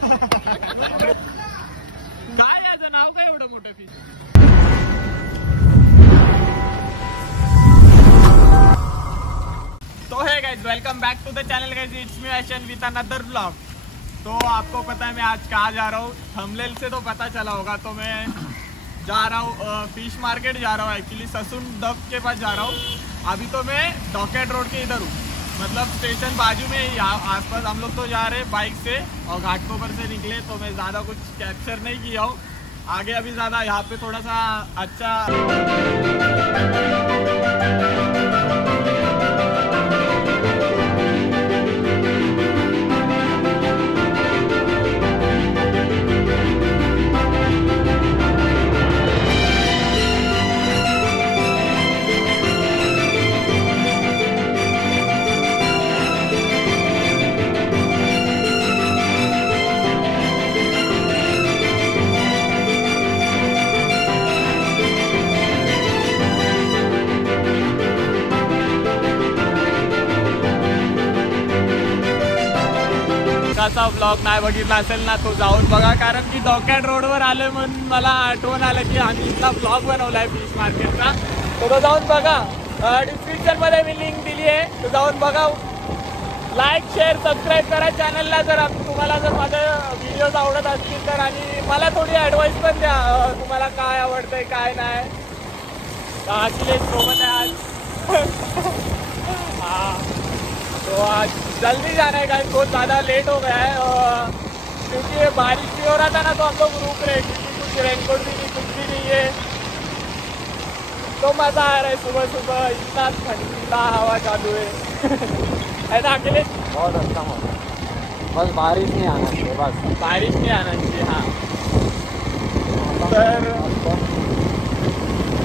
काय याचं नाव काय एवढं मोठं फिश? तो है guys, welcome back to the channel guys, it's me Ayshan with another blog. तो आपको पता है मैं आज कहाँ जा रहा हूँ, थंबनेल से तो पता चला होगा। तो मैं जा रहा हूँ फिश मार्केट जा रहा हूँ, एक्चुअली ससून डक के पास जा रहा हूँ। अभी तो मैं डॉकेट रोड के इधर हूँ, मतलब स्टेशन बाजू में ही आसपास। हम लोग तो जा रहे हैं बाइक से और घाटकोपर से निकले, तो मैं ज़्यादा कुछ कैप्चर नहीं किया हूँ आगे। अभी ज़्यादा यहाँ पे थोड़ा सा अच्छा असा ब्लॉग नाही बघितला असेल ना, तो जाऊन बघा, कारण की डॉकेट रोडवर आले म्हणून मला आठवण आलं की आम्ही इथला ब्लॉग बनवला आहे फिश मार्केटचा। तो जाऊन बघा, डिस्क्रिप्शनमध्ये मी लिंक दिली आहे, तो जाऊन बघा। लाईक शेअर सबस्क्राईब करा चॅनलला जर तुम्हाला जर माझे व्हिडिओज आवडत असतील तर, आणि मला थोडी ॲडवाईस पण द्या, तुम्हाला काय आवडतंय काय नाही। अखिलेश सोबत आहे आज। हाँ, तो आज जल्दी जाना है गाइस, बहुत ज़्यादा लेट हो गया है क्योंकि बारिश भी हो रहा था ना, तो हम लोग रुक रहे क्योंकि कुछ रेनकोट भी नहीं, कुछ भी नहीं है। तो मज़ा आ रहा है, सुबह सुबह इतना ठंडा हवा चालू है ना अखिलेश? बहुत अच्छा मौसम, बस बारिश नहीं आना चाहिए, बस बारिश नहीं आना चाहिए। हाँ, तर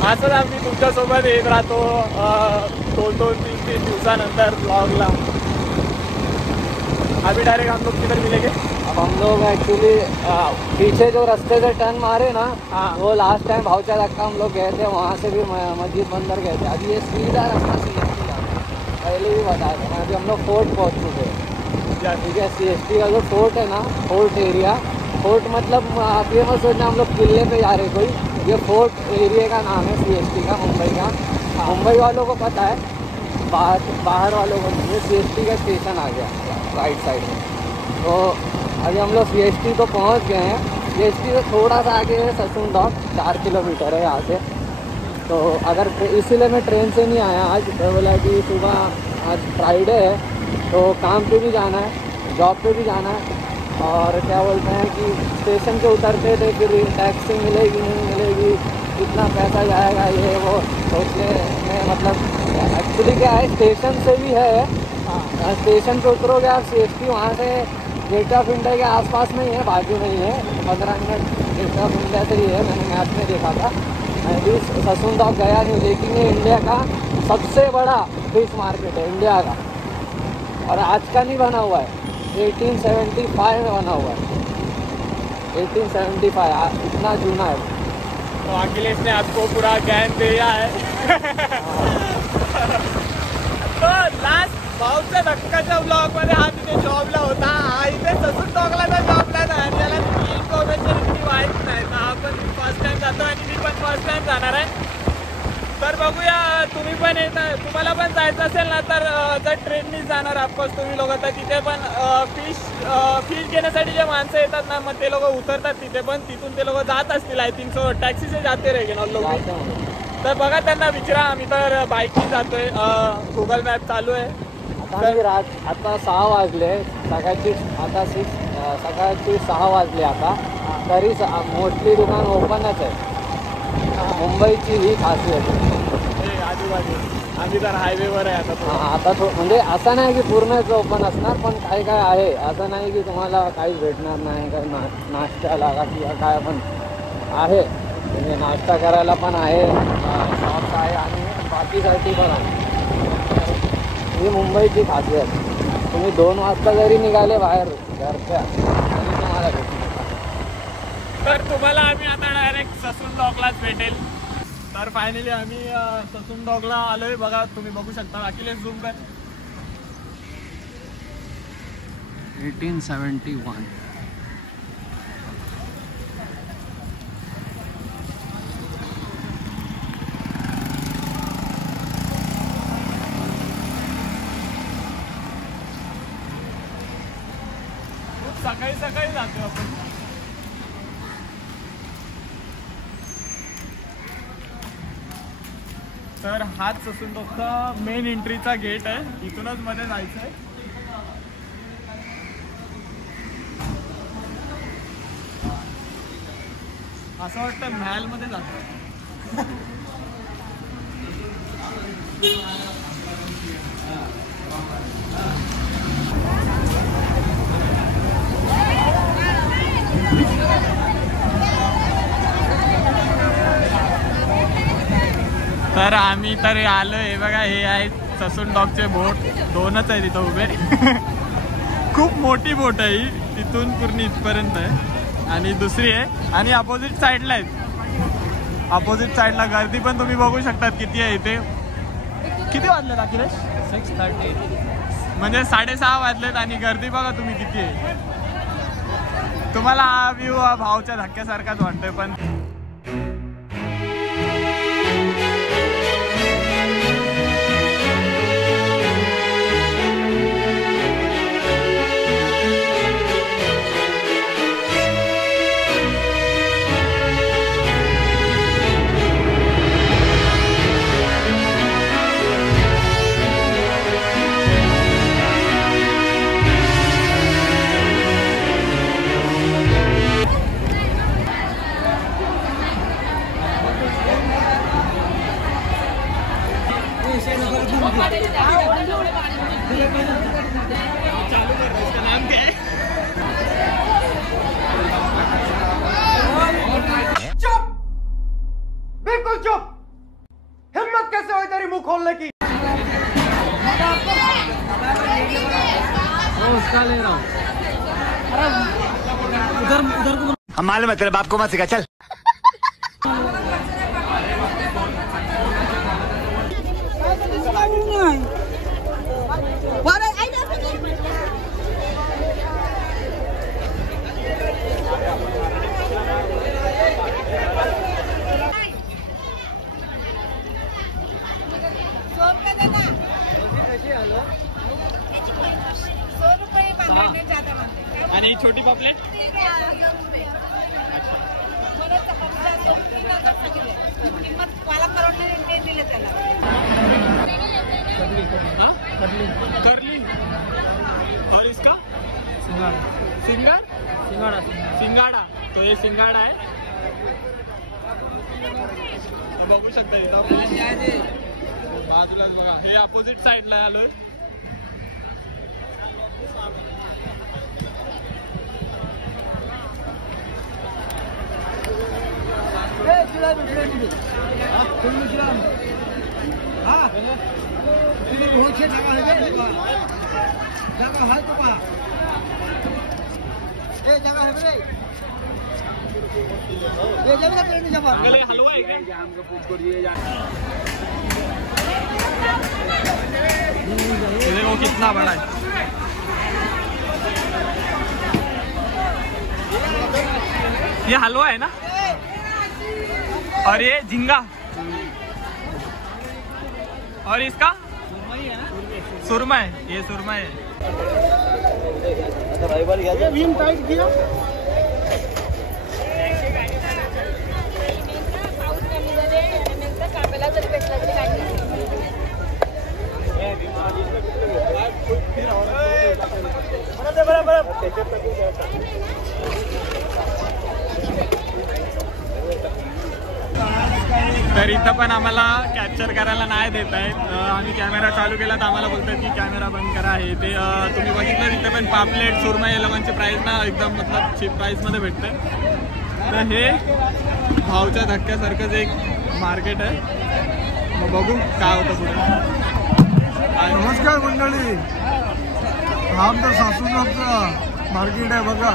असंच आम्ही तुमच्यासोबत येत राहतो 2-3 दिवसानंतर ब्लॉगला। अभी डायरेक्ट हम लोग किधर मिलेंगे? अब हम लोग एक्चुअली पीछे जो रास्ते से टर्न मारे ना, हाँ, वो लास्ट टाइम भावचा धक्का हम लोग गए थे, वहाँ से भी मस्जिद बंदर गए थे। अभी ये सीधा रास्ता CST जाना, पहले भी बताया था। अभी हम लोग फोर्ट पहुँच चुके हैं, ठीक है। CST का जो फोर्ट है ना, फोर्ट एरिया, फोर्ट मतलब आप ये मत सोचना हम लोग किले पे जा रहे कोई, ये फोर्ट एरिया का नाम है CST का, मुंबई का। मुंबई वालों को पता है, बाहर वालों को नहीं। CST का स्टेशन आ गया राइट साइड में। तो अभी हम लोग CST तो पहुंच गए हैं। CST से थोड़ा सा आगे है ससून डॉक, 4 किलोमीटर है यहाँ से। तो अगर इसीलिए मैं ट्रेन से नहीं आया आज, तो बोला कि सुबह आज फ्राइडे है तो काम पे भी जाना है, जॉब पे भी जाना है, और क्या बोलते हैं कि स्टेशन पे उतरते थे फिर टैक्सी मिलेगी नहीं मिलेगी, कितना पैसा जाएगा ये वो सोचने में। मतलब एक्चुअली क्या है, स्टेशन से भी है, स्टेशन पे उतरोगे आप CST, वहाँ से गेट ऑफ इंडिया के आसपास में ही है, बाजू में ही है, 15 मिनट गेट ऑफ इंडिया से ही है। मैंने मैप में देखा था, मैं भी ससून डॉक गया नहीं, लेकिन ये इंडिया का सबसे बड़ा फिश मार्केट है इंडिया का, और आज का नहीं बना हुआ है, 1875 में बना हुआ है। 1875 इतना जूना है। तो अखिलेश ने आपको पूरा ज्ञान दिया है। तो लास्ट भाऊच्या धक्काच्या ब्लॉग मध्ये हा तिथे जॉबला होता, हा इथे ससून डॉकला जॉबला नाही, आणि याला इन्फॉर्मेशन इतकी माहीत नाही। तर आपण फर्स्ट टाइम जातो आणि मी पण फर्स्ट टाइम जाणार आहे। तर बघूया, तुम्ही पण येत, तुम्हाला पण जायचं असेल ना तर जर ट्रेननीच जाणार ऑफकोर्स तुम्ही लोक, तर तिथे पण फिश घेण्यासाठी जे माणसं येतात ना, मग ते लोक उतरतात तिथे, पण तिथून ते लोक जात असतील, आय थिंक सो टॅक्सी से जाते रहेगे लोक। तर बघा त्यांना विचारा, आम्ही तर बाईकनी जातोय, गुगल मॅप चालू आहे। आता 6 वाजले, सकाळची आता सकाळची 6 वाजले आता, तरी मोस्टली दुकान ओपनच आहे। मुंबईची ही खासियत आहे, आजूबाजू आम्ही तर हायवेवर आहे आता। आता म्हणजे असं नाही की पूर्णच ओपन असणार, पण काय काय आहे, असं नाही की तुम्हाला काहीच भेटणार नाही, काही नाश्त्याला किंवा काय पण आहे, म्हणजे नाश्ता करायला पण आहे, शॉप्स आहे, आणि बाकीसाठी पण आहे। ही मुंबईची खासियत, तुम्ही 2 वाजता जरी निघाले बाहेर घरच्या तरी तुम्हाला भेटणार। तर तुम्हाला आम्ही आता डायरेक्ट ससून डॉकलाच भेटेल। तर फायनली आम्ही ससून डॉकला आलोय, बघा तुम्ही बघू शकता। अखिलेश झूम कर। 1871 सकाळी सकाळी जातो आपण. तर हाच ससून डॉगचा मेन एंट्रीचा गेट आहे, इथूनच मध्ये जायचं आहे. असं वाटतं महल मध्ये जातो. तर आम्ही तर आलो. हे बघा, हे आहेत ससून डॉगचे बोट. दोनच आहे तिथं उभे. खूप मोठी बोट आहे ही, तिथून पूर्ण इथपर्यंत आहे. आणि दुसरी आहे आणि अपोजिट साईडला आहेत. अपोजिट साईडला गर्दी पण तुम्ही बघू शकतात किती आहे इथे. किती वाजले अखिलेश? 6:30. म्हणजे 6:30 वाजलेत आणि गर्दी बघा तुम्ही किती आहे. तुम्हाला हा व्ह्यू भावच्या धक्क्यासारखाच वाटतोय पण बिल्कुल चुप. हिम्मत कैसे हुई तेरी मुंह खोलने की? उसका ले रहा हूँ. उधर उधर हम मालूम है तेरे बाप को मत सिखा. चल. आणि छोटी पॉपलेट करली. और इसका सिंगाड़ा. तो ये सिंगाड़ा आहे. बघू शकता इथं बाजूलाच बघा. हे अपोजिट साईडला आलोय. हलवा आहे काय? देखो कितना बड़ा है. ये हलवा है ना. और ये झींगा. और इसका सुरमा है. ये सुरमा है. तर इथं पण आम्हाला कॅप्चर करायला नाही देत आहेत. आम्ही कॅमेरा चालू केला तर आम्हाला बोलतात की कॅमेरा बंद करा. हे ते तुम्ही बघितलं तिथे पण पापलेट सुरमा या लोकांची प्राईस ना एकदम मतलब चीप प्राईसमध्ये भेटते. तर हे भावच्या धक्क्यासारखंच एक मार्केट आहे. मग बघू काय होतं पुढे. नमस्कार मंडळी. हा आमचं सासूचं मार्केट आहे बघा.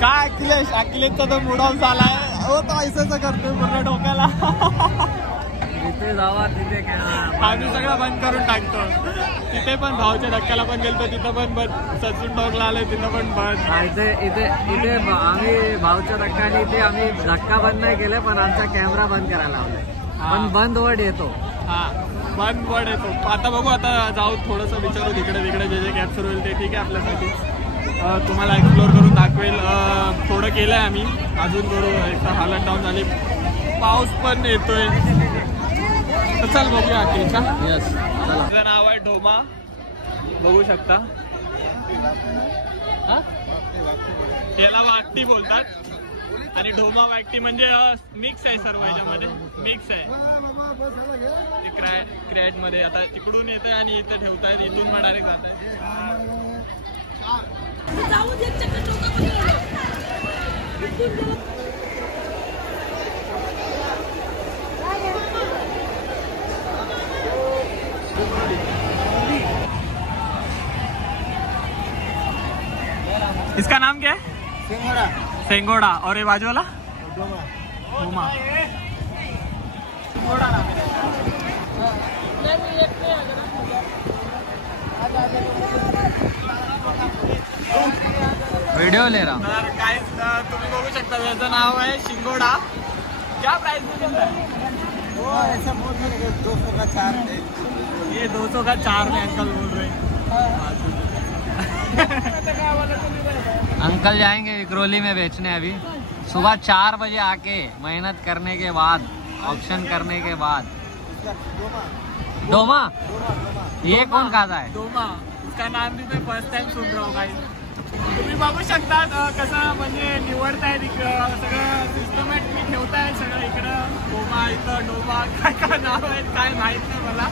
काय अखिलेशचा तो मूड ऑफ झालाय. हो तो ऐसंच करतोय पूर्ण डोक्याला. तिथे जावा तिथे आम्ही सगळं बंद करून टाकतो. तिथे पण भावच्या धक्क्याला पण गेलतो, तिथं पण बंद. सचिन डॉगला आले तिथं पण बंद. इथे आम्ही भावच्या धक्क्याने इथे आम्ही धक्का बंद नाही केले पण आमचा कॅमेरा बंद करायला लावलाय. पण बंद वर्ड येतो. हा बंद वर्ड येतो. आता बघू, आता जाऊ थोडंसं विचारू तिकडे तिकडे जे जे कॅप्चर होईल ते ठीक आहे आपल्यासाठी. तुम्हाला एक्सप्लोअर करून दाखवेल. थोडं केलं आहे आम्ही, अजून करू. एक तर हालत डाऊन झाली, पाऊस पण येतोय. तर चल बघूया अखेरचा. यस चला. माझं नाव आहे ढोमा, बघू शकता. याला वाकटी बोलतात आणि ढोमा वाकटी म्हणजे मिक्स आहे, सर्व याच्यामध्ये मिक्स आहे. ते क्रॅट मध्ये आता तिकडून येत आहे आणि इथं ठेवतायत, इथून मग डायरेक्ट जात आहे. इसका नाम क्या है? सेंगोड़ा. और ये बाजू वाला डोमा. व्हिडिओ ले रहा. तर काय तुम्ही बघू शकता, याचं नाव आहे शिंगोडा. क्या प्राइस में मिलता है? ये 200 का 4 में अंकल बोल रहे हैं. अंकल जाएंगे विक्रोली में बेचने. अभी सुबह 4 बजे आके मेहनत करने के बाद, ऑक्शन करने के बाद. डोमा ये कौन खाता है? डोमा, इसका नाम भी मैं फर्स्ट टाइम सुन रहा हूँ भाई. तुम्ही बघू शकता कसं म्हणजे निवडतायत, सगळं सिस्टमॅटिक ठेवतायत सगळं. इकडं डोमा, इथं डोमा, काय काय नाव आहेत काय माहित नाही मला.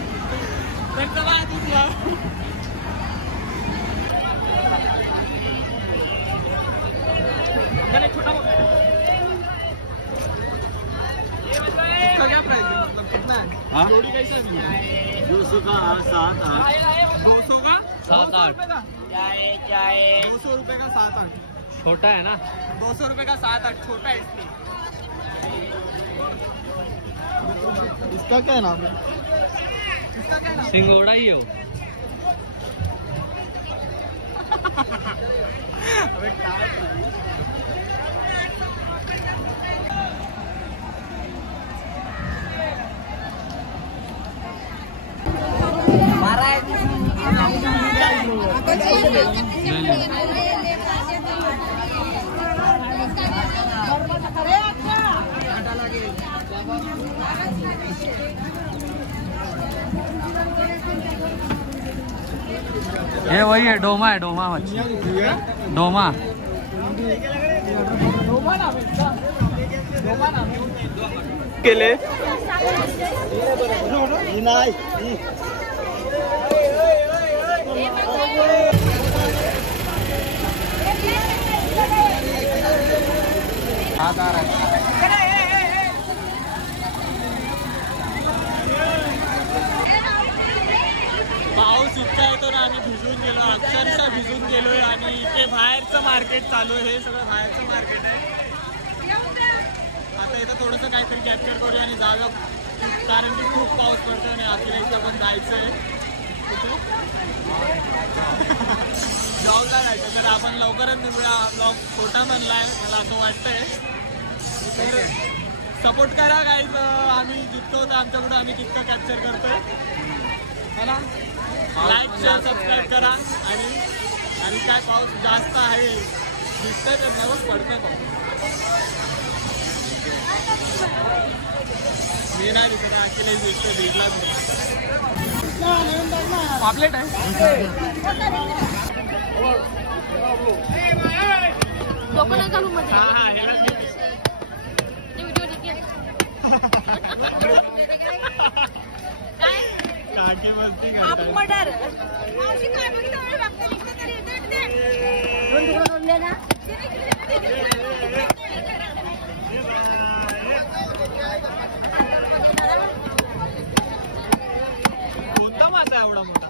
तर चला आधीच या. छोटा क्या प्राइस है, मतलब कितना है? जोड़ी कैसे है? 200 का 7 8. 200 का 7 8. 200 रुपये का 7 8. छोटा है ना. 200 रुपये का 7 8 छोटा है. इसका क्या नाम है? इसका क्या नाम? सिंगोड़ा ही हो. अबे क्या ये वही है, डोमा है. डोमा मच्छी. डोमा. केले पाऊस इतका येतो ना, आम्ही भिजून गेलो, अक्षरशः भिजून गेलोय. आणि इथे बाहेरचं मार्केट चालू आहे, हे सगळं बाहेरचं मार्केट आहे. आता इथं थोडंसं काहीतरी कॅप्चर करूया आणि जाऊया, कारण की खूप पाऊस पडतोय आणि अखेर आपण जायचंय. जॉबला जायचं तर आपण लवकरच निघूया. ब्लॉग छोटा म्हणलाय मला असं वाटतंय. तर सपोर्ट करा गाईज. आम्ही जितकं होतं आमच्याकडून आम्ही तितकं कॅप्चर करतोय है ना. लाईक शेअर सबस्क्राईब करा. आणि काय पाऊस जास्त आहे दिसतंय तर नवच पडतंय. मी नाही दिसत, अकेले दिसतोय. भेटला पापलेट आहे. हा हा काके मस्ती करतात. कोणता मासा एवढा मोठा?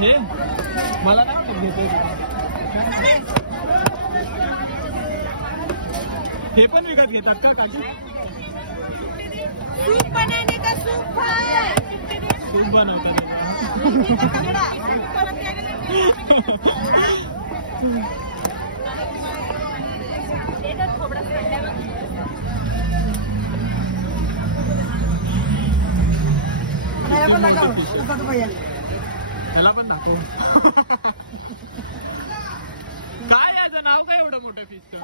हे मला नाही घेतोय. हे पण विकत घेतात का काकी? सूप बनाने का सूप है। सूप बनवतात. त्याला पण दाखव. काय याचं नाव काय एवढं मोठं फिशचं?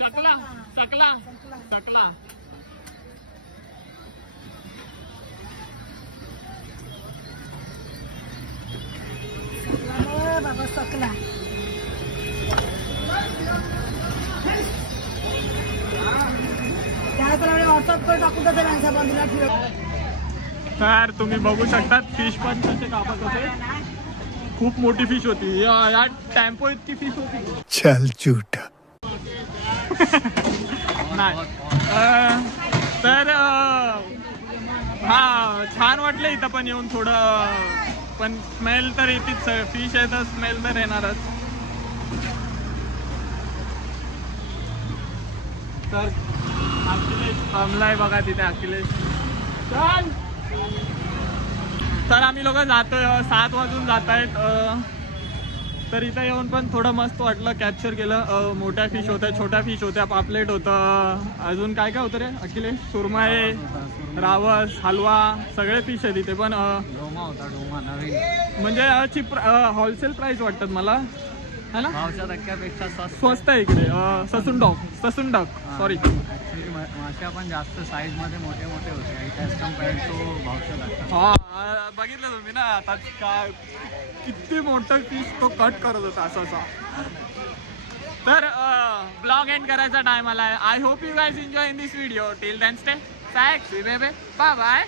चकला चकला चकला. बाबा सकला. तर तुम्ही बघू शकतात फिश पण कसे कापत होते. खूप मोठी फिश होती. या टेम्पो इतकी फिश होती. चल झूठ. नाही तर हा छान वाटलं इथं पण येऊन थोडं. पण स्मेल तर येतेच. फिश आहे तर स्मेल तर येणारच. तर अखिलेश थांबलाय बघा तिथे. अखिलेश चल. तर आम्ही लोक जातोय. 7 वाजून जात आहेत. तर इथं येऊन पण थोडं मस्त वाटलं. कॅप्चर केलं. मोठ्या फिश होत्या, छोट्या फिश होत्या, पापलेट होतं, अजून काय काय होतं रे अखिलेश? सुरमई, रावस, हलवा, सगळे फिश आहे तिथे. पण डोमा होता. डोमा नवीन म्हणजे चिप होलसेल प्राइस वाटतात मला, है ना? भावच्या धक्क्यापेक्षा स्वस्त आहे इकडे. ससुंडक सॉरी. ऍक्च्युली माश्या पण जास्त साईज मध्ये मोठे मोठे होते ॲज कम्पेअर्ड टू भावच्या धक्का. हा बघितलं तुम्ही ना आता काय किती मोठं फिश तो कट करत होता असं असा. तर ब्लॉग एंड करायचा टाइम आला आहे. I hope you guys enjoy in this video. Till then stay sexy baby. Bye bye.